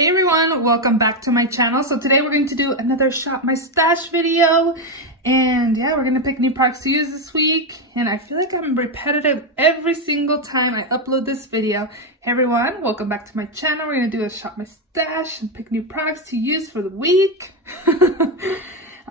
Hey everyone, welcome back to my channel. So today we're going to do another shop my stash video, and yeah, we're gonna pick new products to use this week. And I feel like I'm repetitive every single time I upload this video. Hey everyone, welcome back to my channel. We're gonna do a shop my stash and pick new products to use for the week.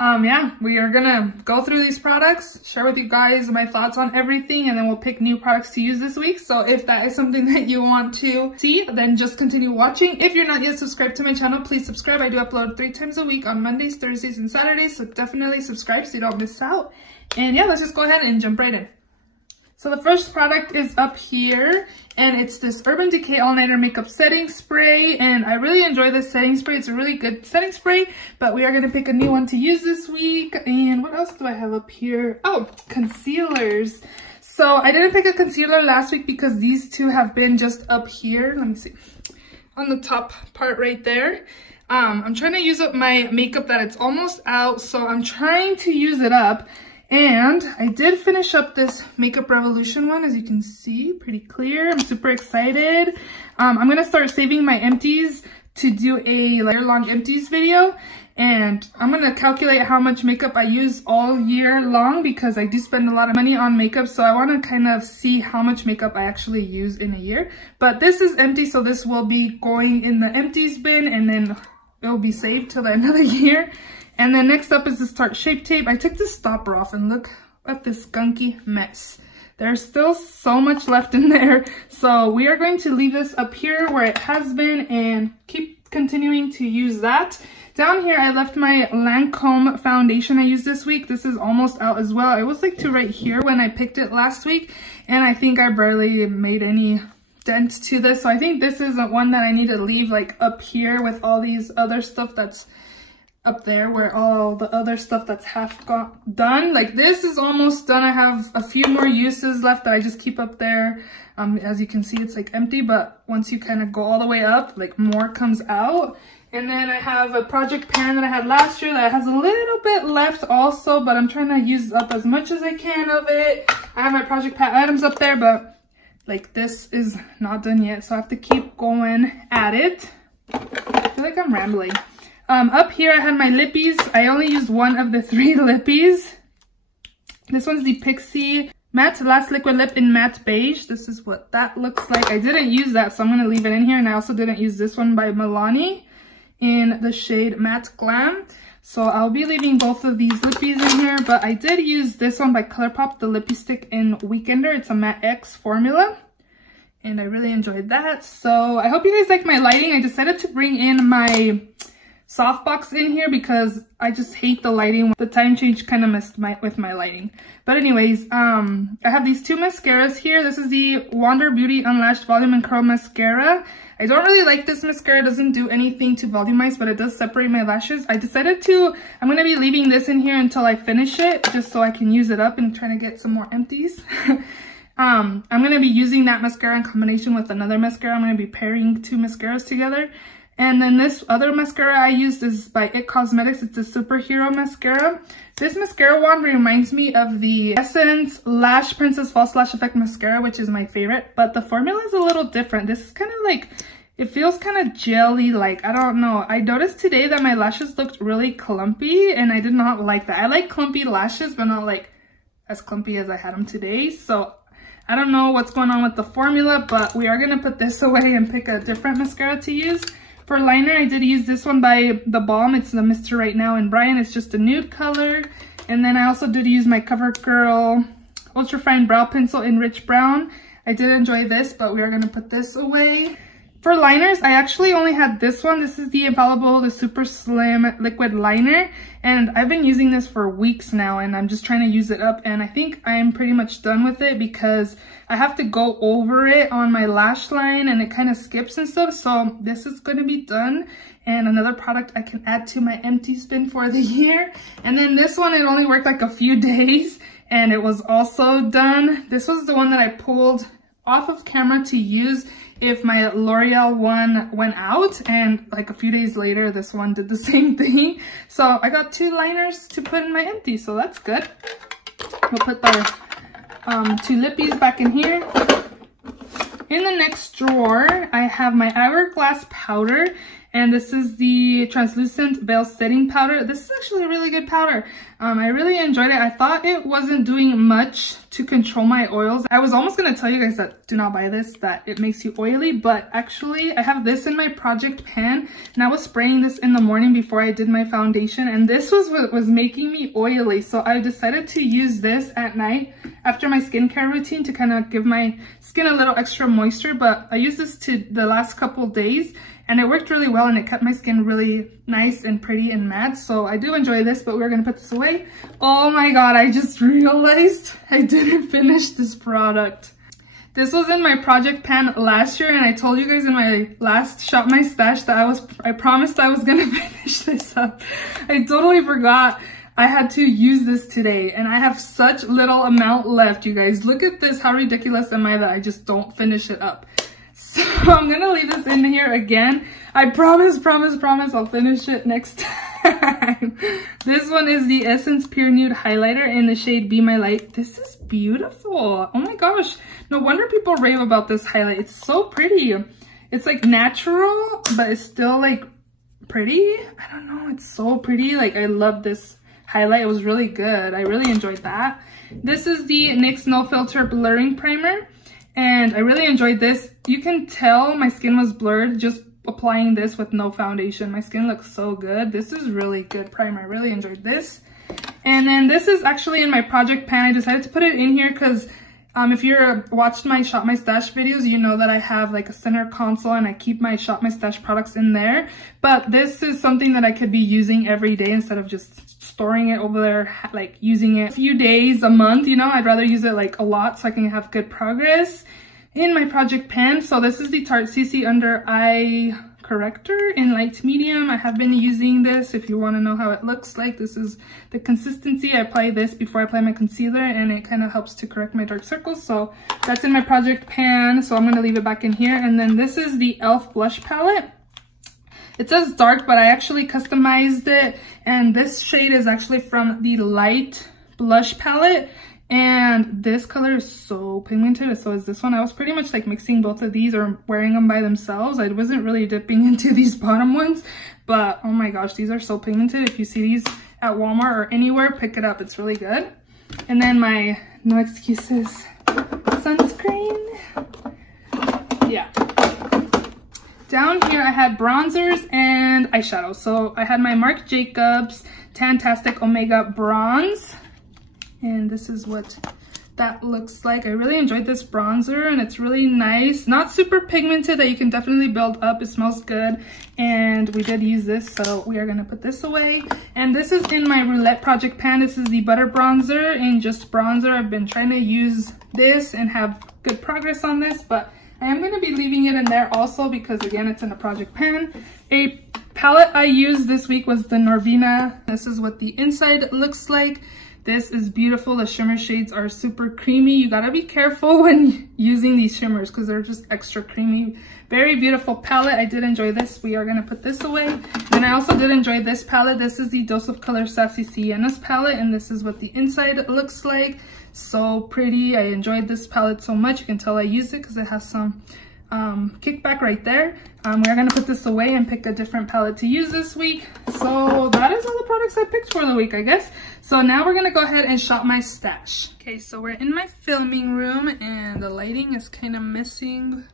Yeah, we are gonna go through these products, share with you guys my thoughts on everything, and then we'll pick new products to use this week. So if that is something that you want to see, then just continue watching. If you're not yet subscribed to my channel, please subscribe. I do upload 3 times a week on Mondays, Thursdays, and Saturdays, so definitely subscribe so you don't miss out. And yeah, let's just go ahead and jump right in. So the first product is up here, and it's this Urban Decay All Nighter Makeup Setting Spray, and I really enjoy this setting spray. It's a really good setting spray, but we are going to pick a new one to use this week. And what else do I have up here? Oh, concealers. So I didn't pick a concealer last week because these two have been just up here. Let me see. On the top part right there. I'm trying to use up my makeup that it's almost out, so I'm trying to use it up. And I did finish up this Makeup Revolution one, as you can see, pretty clear. I'm super excited. I'm gonna start saving my empties to do a layer long empties video. And I'm gonna calculate how much makeup I use all year long because I do spend a lot of money on makeup. So I wanna kind of see how much makeup I actually use in a year. But this is empty, so this will be going in the empties bin and then it'll be saved till the end of the year. And then next up is this Tarte Shape Tape. I took the stopper off and look at this skunky mess. There's still so much left in there. So we are going to leave this up here where it has been and keep continuing to use that. Down here, I left my Lancome foundation I used this week. This is almost out as well. It was like to right here when I picked it last week. And I think I barely made any dent to this. So I think this is one that I need to leave like up here with all these other stuff that's up there where all the other stuff that's half done. Like this is almost done. I have a few more uses left that I just keep up there. As you can see, it's like empty, but once you kind of go all the way up, like more comes out. And then I have a project pan that I had last year that has a little bit left also, but I'm trying to use up as much as I can of it. I have my project pan items up there, but like this is not done yet, so I have to keep going at it. I feel like I'm rambling. Up here I had my lippies. I only used one of the 3 lippies. This one's the Pixie Matte Last Liquid Lip in Matte Beige. This is what that looks like. I didn't use that, so I'm going to leave it in here. And I also didn't use this one by Milani in the shade Matte Glam. So I'll be leaving both of these lippies in here. But I did use this one by ColourPop, the Lippie Stick in Weekender. It's a Matte X formula. And I really enjoyed that. So I hope you guys like my lighting. I decided to bring in my softbox in here because I just hate the lighting. The time change kind of messed with my lighting. But anyways, I have these 2 mascaras here. This is the Wander Beauty Unlashed Volume and Curl Mascara. I don't really like this mascara. It doesn't do anything to volumize, but it does separate my lashes. I decided I'm going to be leaving this in here until I finish it, just so I can use it up and try to get some more empties. I'm going to be using that mascara in combination with another mascara. I'm going to be pairing 2 mascaras together. And then this other mascara I used is by IT Cosmetics. It's a Superhero Mascara. This mascara wand reminds me of the Essence Lash Princess False Lash Effect Mascara, which is my favorite. But the formula is a little different. This is kind of like, it feels kind of jelly-like. I don't know. I noticed today that my lashes looked really clumpy, and I did not like that. I like clumpy lashes, but not like as clumpy as I had them today. So I don't know what's going on with the formula, but we are going to put this away and pick a different mascara to use. For liner, I did use this one by The Balm. It's the Mr. Right Now in Brian. It's just a nude color. And then I also did use my CoverGirl Ultra Fine Brow Pencil in Rich Brown. I did enjoy this, but we are going to put this away. For liners, I actually only had this one. This is the Infallible, the Super Slim Liquid Liner. And I've been using this for weeks now, and I'm just trying to use it up. And I think I'm pretty much done with it because I have to go over it on my lash line and it kind of skips and stuff. So this is going to be done. And another product I can add to my empty bin for the year. And then this one, it only worked like a few days and it was also done. This was the one that I pulled off of camera to use if my L'Oreal one went out, and like a few days later this one did the same thing. So I got 2 liners to put in my empty, so that's good. We'll put the 2 lippies back in here. in the next drawer, I have my Hourglass powder. And this is the translucent veil setting powder. This is actually a really good powder. I really enjoyed it. I thought it wasn't doing much to control my oils. I was almost going to tell you guys that do not buy this, that it makes you oily, but actually I have this in my project pan, and I was spraying this in the morning before I did my foundation, and this was what was making me oily. So I decided to use this at night after my skincare routine to kind of give my skin a little extra moisture. But I used this to the last couple days, and it worked really well, and it kept my skin really nice and pretty and matte. So I do enjoy this, but we're gonna put this away. Oh my God, I just realized I didn't finish this product. This was in my project pan last year, and I told you guys in my last Shop My Stash that I promised I was gonna finish this up. I totally forgot I had to use this today, and I have such little amount left, you guys. Look at this, how ridiculous am I that I just don't finish it up. So I'm gonna leave this in here again. I promise I'll finish it next time. This one is the Essence Pure Nude Highlighter in the shade Be My Light. This is beautiful. Oh my gosh. No wonder people rave about this highlight. It's so pretty. It's like natural, but it's still like pretty. I don't know. It's so pretty. Like, I love this highlight. It was really good. I really enjoyed that. This is the NYX No Filter Blurring Primer. And I really enjoyed this. You can tell my skin was blurred just applying this with no foundation. My skin looks so good. This is really good primer. I really enjoyed this. And then this is actually in my project pan. I decided to put it in here because if you're watched my Shop My Stash videos, you know that I have like a center console and I keep my Shop My Stash products in there. But this is something that I could be using every day instead of just storing it over there, like using it a few days, a month, you know. I'd rather use it like a lot so I can have good progress in my project pan. So this is the Tarte CC Under Eye Corrector in light medium. I have been using this. If you want to know how it looks like, this is the consistency. I apply this before I apply my concealer, and it kind of helps to correct my dark circles. So that's in my project pan, so I'm going to leave it back in here. And then this is the e.l.f. blush palette. It says dark, but I actually customized it, and this shade is actually from the light blush palette. And this color is so pigmented, so is this one. I was pretty much like mixing both of these or wearing them by themselves. I wasn't really dipping into these bottom ones, but oh my gosh, these are so pigmented. If you see these at Walmart or anywhere, pick it up. It's really good. And then my No Excuses sunscreen. Yeah. Down here, I had bronzers and eyeshadow. So I had my Marc Jacobs Tantastic Omega Bronze. And this is what that looks like. I really enjoyed this bronzer, and it's really nice. Not super pigmented, that you can definitely build up. It smells good, and we did use this, so we are gonna put this away. And this is in my Roulette project pan. This is the Butter Bronzer in Just Bronzer. I've been trying to use this and have good progress on this, but I am gonna be leaving it in there also because, again, it's in a project pan. A palette I used this week was the Norvina. This is what the inside looks like. This is beautiful. The shimmer shades are super creamy. You gotta be careful when using these shimmers because they're just extra creamy. Very beautiful palette. I did enjoy this. We are gonna put this away. And I also did enjoy this palette. This is the Dose of Color Sassy Siennas palette, and this is what the inside looks like. So pretty. I enjoyed this palette so much. You can tell I used it because it has some kickback right there. We're gonna put this away and pick a different palette to use this week. So that is all the products I picked for the week, I guess. So now we're gonna go ahead and shop my stash. Okay, so we're in my filming room and the lighting is kind of missing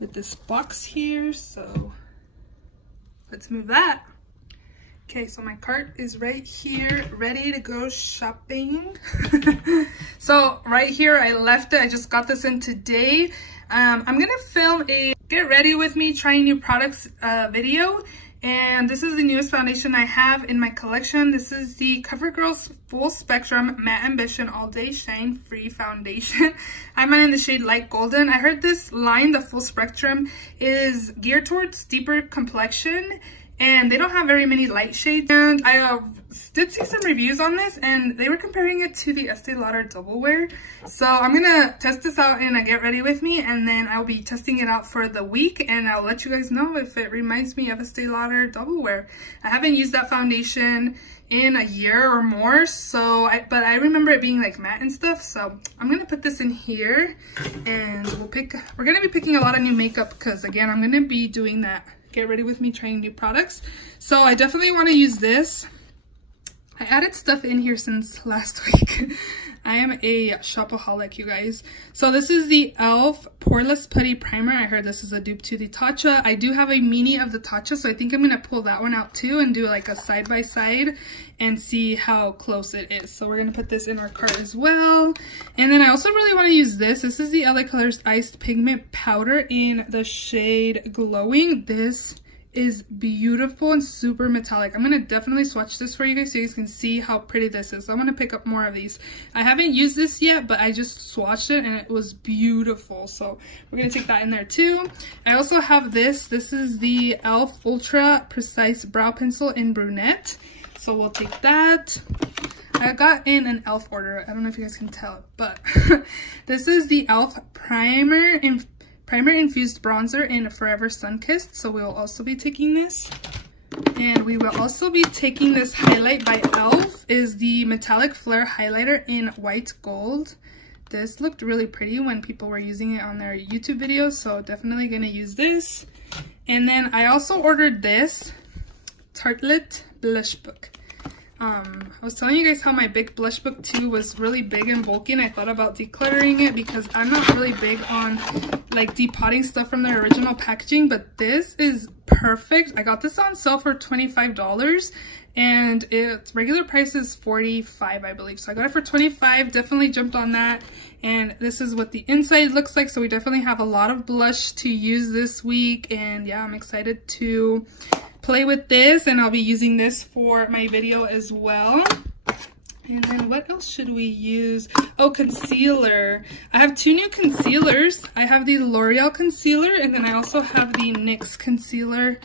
with this box here, so let's move that. Okay, so my cart is right here, ready to go shopping. So right here, I left it. I just got this in today. I'm gonna film a get ready with me trying new products video. And this is the newest foundation I have in my collection. This is the CoverGirl's Full Spectrum Matte Ambition All Day Shine Free Foundation. I'm in the shade Light Golden. I heard this line, the Full Spectrum, is geared towards deeper complexion. and they don't have very many light shades. And I did see some reviews on this, and they were comparing it to the Estee Lauder Double Wear. So I'm gonna test this out in a Get Ready With Me, and then I'll be testing it out for the week, and I'll let you guys know if it reminds me of Estee Lauder Double Wear. I haven't used that foundation in a year or more, so but I remember it being like matte and stuff. So I'm gonna put this in here, and we're gonna be picking a lot of new makeup, because again, I'm gonna be doing that Get Ready With Me, trying new products. So I definitely want to use this. I added stuff in here since last week. I am a shopaholic, you guys. So this is the e.l.f. Poreless Putty Primer. I heard this is a dupe to the Tatcha. I do have a mini of the Tatcha, so I think I'm going to pull that one out too and do like a side-by-side and see how close it is. So we're going to put this in our cart as well. And then I also really want to use this. This is the LA Colors Iced Pigment Powder in the shade Glowing. This is beautiful and super metallic. I'm gonna definitely swatch this for you guys so you guys can see how pretty this is. I'm gonna pick up more of these. I haven't used this yet, but I just swatched it and it was beautiful. So we're gonna take that in there too. I also have this. This is the e.l.f. Ultra Precise Brow Pencil in Brunette. So we'll take that. I got in an e.l.f. order. I don't know if you guys can tell, but this is the e.l.f. Primer Infused Bronzer in Forever Sunkissed. So we will also be taking this. And we will also be taking this highlight by e.l.f. is the Metallic Flare Highlighter in White Gold. This looked really pretty when people were using it on their YouTube videos, so definitely gonna use this. And then I also ordered this Tartelette Blush Book. I was telling you guys how my big blush book too was really big and bulky, and I thought about decluttering it because I'm not really big on like depotting stuff from their original packaging, but this is perfect. I got this on sale for $25 and its regular price is $45, I believe. So I got it for $25, definitely jumped on that. And this is what the inside looks like. So we definitely have a lot of blush to use this week, and yeah, I'm excited to play with this, and I'll be using this for my video as well. And then what else should we use? Oh, concealer. I have two new concealers. I have the L'Oreal concealer, and then I also have the NYX concealer.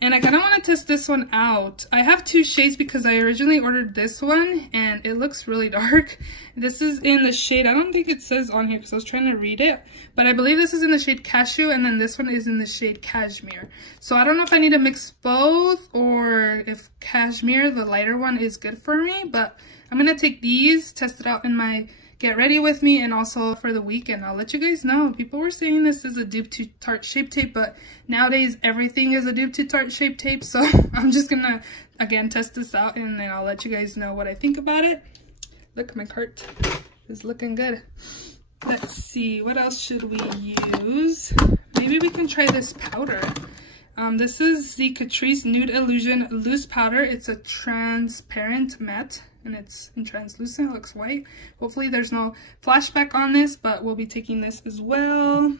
And I kind of want to test this one out. I have two shades because I originally ordered this one and it looks really dark. This is in the shade, I don't think it says on here because I was trying to read it, but I believe this is in the shade Cashew, and then this one is in the shade Cashmere. So I don't know if I need to mix both or if Cashmere, the lighter one, is good for me, but I'm going to take these, test it out in my Get Ready With Me, and also for the weekend. I'll let you guys know. People were saying this is a dupe to Tarte Shape Tape, but nowadays everything is a dupe to Tarte Shape Tape. So I'm just gonna, again, test this out, and then I'll let you guys know what I think about it. Look, my cart is looking good. Let's see, what else should we use? Maybe we can try this powder. This is the Catrice Nude Illusion Loose Powder. It's a transparent matte, and it's in translucent. It looks white. Hopefully there's no flashback on this, but we'll be taking this as well.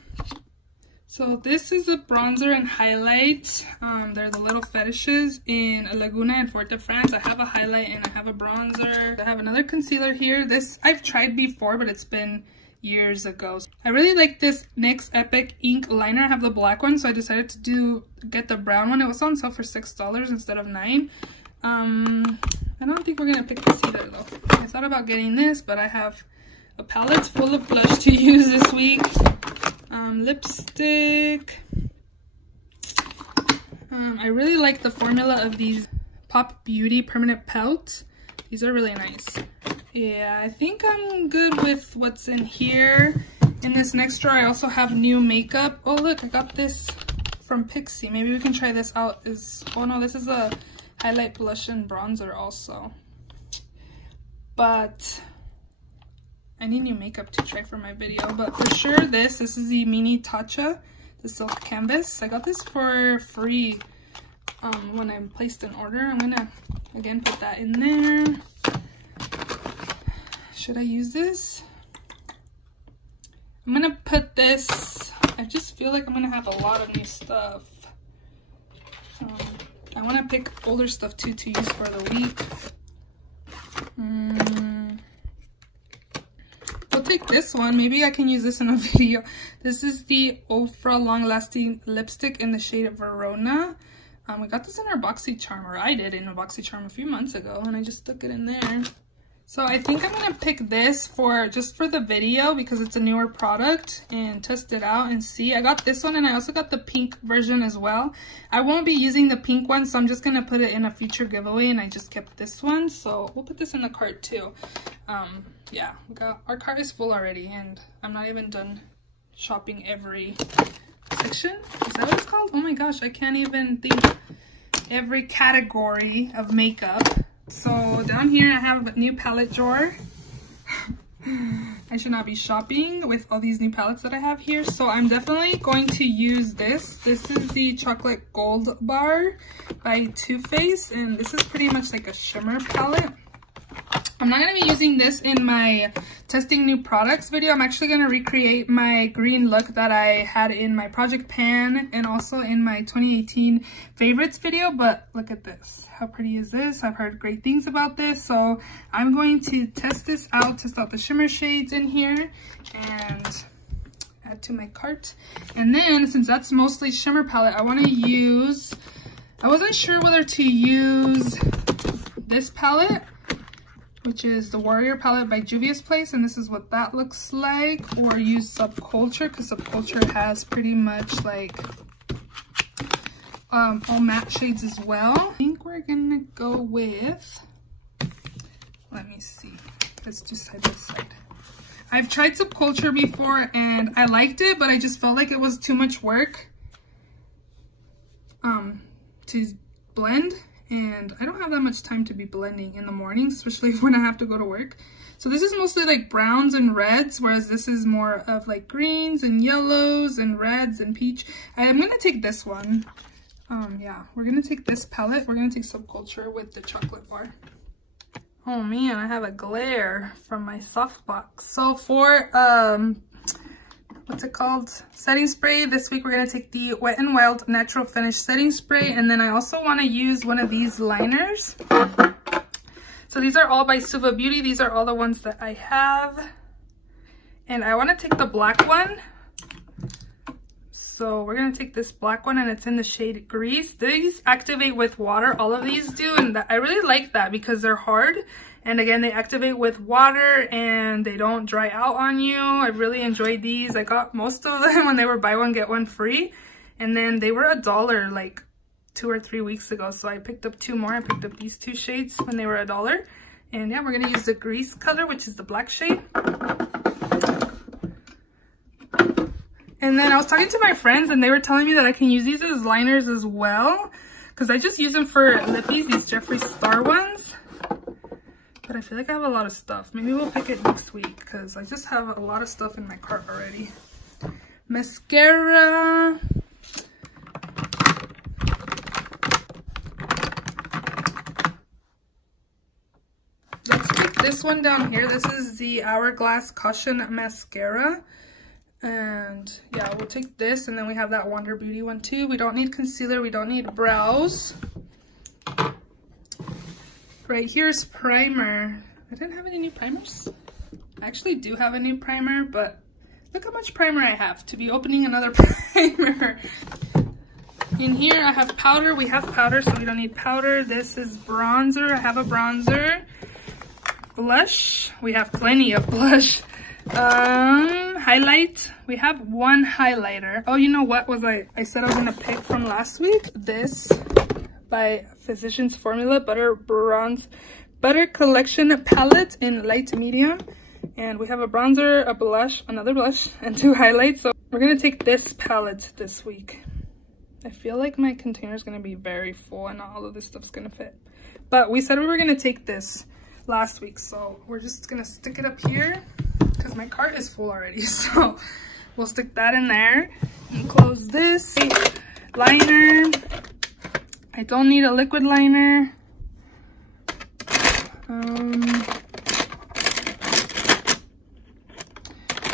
So this is a bronzer and highlight. They're the Little Fetishes in Laguna and Fort de France. I have a highlight and I have a bronzer. I have another concealer here. This I've tried before, but it's been years ago. I really like this NYX Epic Ink Liner. I have the black one, so I decided to get the brown one. It was on sale for $6 instead of $9. I don't think we're gonna pick this either though. I thought about getting this, but I have a palette full of blush to use this week. Lipstick. I really like the formula of these Pop Beauty Permanent Pout. These are really nice. Yeah, I think I'm good with what's in here. In this next drawer, I also have new makeup. Oh look, I got this from Pixie. Maybe we can try this out. Oh no, this is a highlight, blush, and bronzer also. But I need new makeup to try for my video. But for sure this is the Mini Tatcha, the Silk Canvas. I got this for free when I placed an order. I'm gonna again put that in there. Should I use this? I'm gonna put this. I just feel like I'm gonna have a lot of new stuff. I want to pick older stuff too to use for the week. We'll take this one. Maybe I can use this in a video. This is the Ofra Long Lasting Lipstick in the shade Verona. We got this in our BoxyCharm, or I did in a BoxyCharm a few months ago, and I just stuck it in there. So I think I'm gonna pick this just for the video because it's a newer product, and test it out and see. I got this one, and I also got the pink version as well. I won't be using the pink one, so I'm just gonna put it in a future giveaway, and I just kept this one. So we'll put this in the cart too. Yeah, our cart is full already, and I'm not even done shopping every section. Is that what it's called? Oh my gosh, I can't even think. Every category of makeup. So down here I have a new palette drawer. I should not be shopping with all these new palettes that I have here. So I'm definitely going to use this. This is the Chocolate Gold Bar by Too Faced, and this is pretty much like a shimmer palette. I'm not going to be using this in my testing new products video. I'm actually going to recreate my green look that I had in my Project Pan and also in my 2018 favorites video. But look at this. How pretty is this? I've heard great things about this. So I'm going to test this out, test out the shimmer shades in here and add to my cart. And then since that's mostly shimmer palette, I want to use, I wasn't sure whether to use this palette, which is the Warrior palette by Juvia's Place, and this is what that looks like, or use Subculture, because Subculture has pretty much like all matte shades as well. I think we're gonna go with, let me see, let's do side by side. I've tried Subculture before and I liked it, but I just felt like it was too much work to blend. And I don't have that much time to be blending in the morning, especially when I have to go to work. So this is mostly like browns and reds, whereas this is more of like greens and yellows and reds and peach. I'm gonna take this one. Yeah, we're gonna take this palette. We're gonna take Subculture with the chocolate bar. Oh man, I have a glare from my softbox. So for what's it called, setting spray, this week we're going to take the Wet n Wild Natural Finish setting spray, and then I also want to use one of these liners. So these are all by Suva Beauty. These are all the ones that I have, and I want to take the black one. So we're going to take this black one, and it's in the shade Grease. These activate with water, all of these do, and I really like that because they're hard. And again, they activate with water and they don't dry out on you. I really enjoyed these. I got most of them when they were buy one, get one free. And then they were $1 like 2 or 3 weeks ago. So I picked up 2 more. I picked up these 2 shades when they were $1. And yeah, we're going to use the Grease color, which is the black shade. And then I was talking to my friends and they were telling me that I can use these as liners as well. Because I just use them for lippies, these Jeffree Star ones. But I feel like I have a lot of stuff. Maybe we'll pick it next week because I just have a lot of stuff in my cart already. Mascara. Let's take this one down here. This is the Hourglass Caution Mascara. And yeah, we'll take this, and then we have that Wonder Beauty one too. We don't need concealer. We don't need brows. Right here's primer. I didn't have any new primers. I actually do have a new primer, but look how much primer I have to be opening another primer. In here I have powder. We have powder, so we don't need powder. This is bronzer. I have a bronzer. Blush. We have plenty of blush. Highlight. We have one highlighter. Oh, you know what was I said I was gonna pick from last week? This by Physicians Formula Butter Collection Palette in light medium. And we have a bronzer, a blush, another blush, and 2 highlights. So we're gonna take this palette this week. I feel like my container is gonna be very full and not all of this stuff's gonna fit. But we said we were gonna take this last week, so we're just gonna stick it up here because my cart is full already. So we'll stick that in there and close this. Liner. I don't need a liquid liner.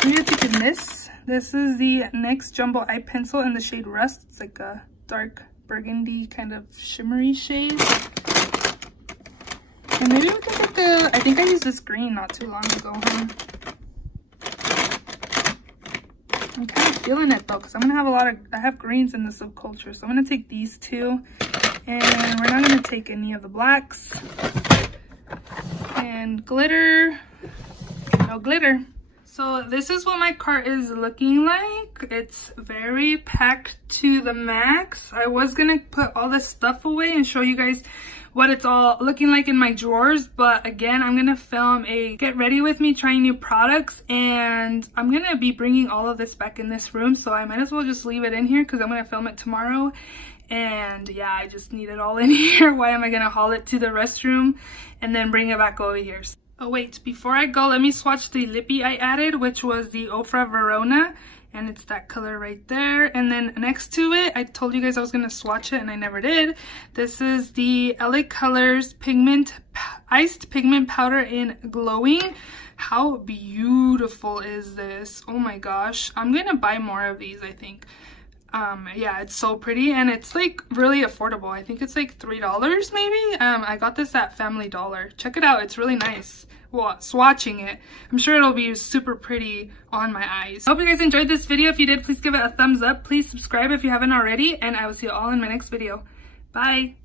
Maybe I'm taking this. This is the NYX Jumbo Eye Pencil in the shade Rust. It's like a dark burgundy kind of shimmery shade. And maybe we can take the, I think I used this green not too long ago, huh? I'm kind of feeling it though, because I'm gonna have I have greens in the subculture, so I'm gonna take these two, and we're not gonna take any of the blacks. And glitter, no glitter. So this is what my cart is looking like. It's very packed to the max. I was gonna put all this stuff away and show you guys what it's all looking like in my drawers, but again, I'm gonna film a get ready with me trying new products, and I'm gonna be bringing all of this back in this room, so I might as well just leave it in here because I'm gonna film it tomorrow. And yeah, I just need it all in here. Why am I gonna haul it to the restroom and then bring it back over here? Oh wait, before I go, let me swatch the lippy I added, which was the Ofra Verona, and it's that color right there. And then next to it, I told you guys I was gonna swatch it and I never did. This is the LA Colors Iced Pigment Powder in Glowing. How beautiful is this? Oh my gosh, I'm gonna buy more of these, I think. Yeah, it's so pretty, and it's like really affordable. I think it's like $3 maybe. I got this at Family Dollar. Check it out, it's really nice. Well, swatching it, I'm sure it'll be super pretty on my eyes. I hope you guys enjoyed this video. If you did, please give it a thumbs up. Please subscribe if you haven't already, and I will see you all in my next video. Bye.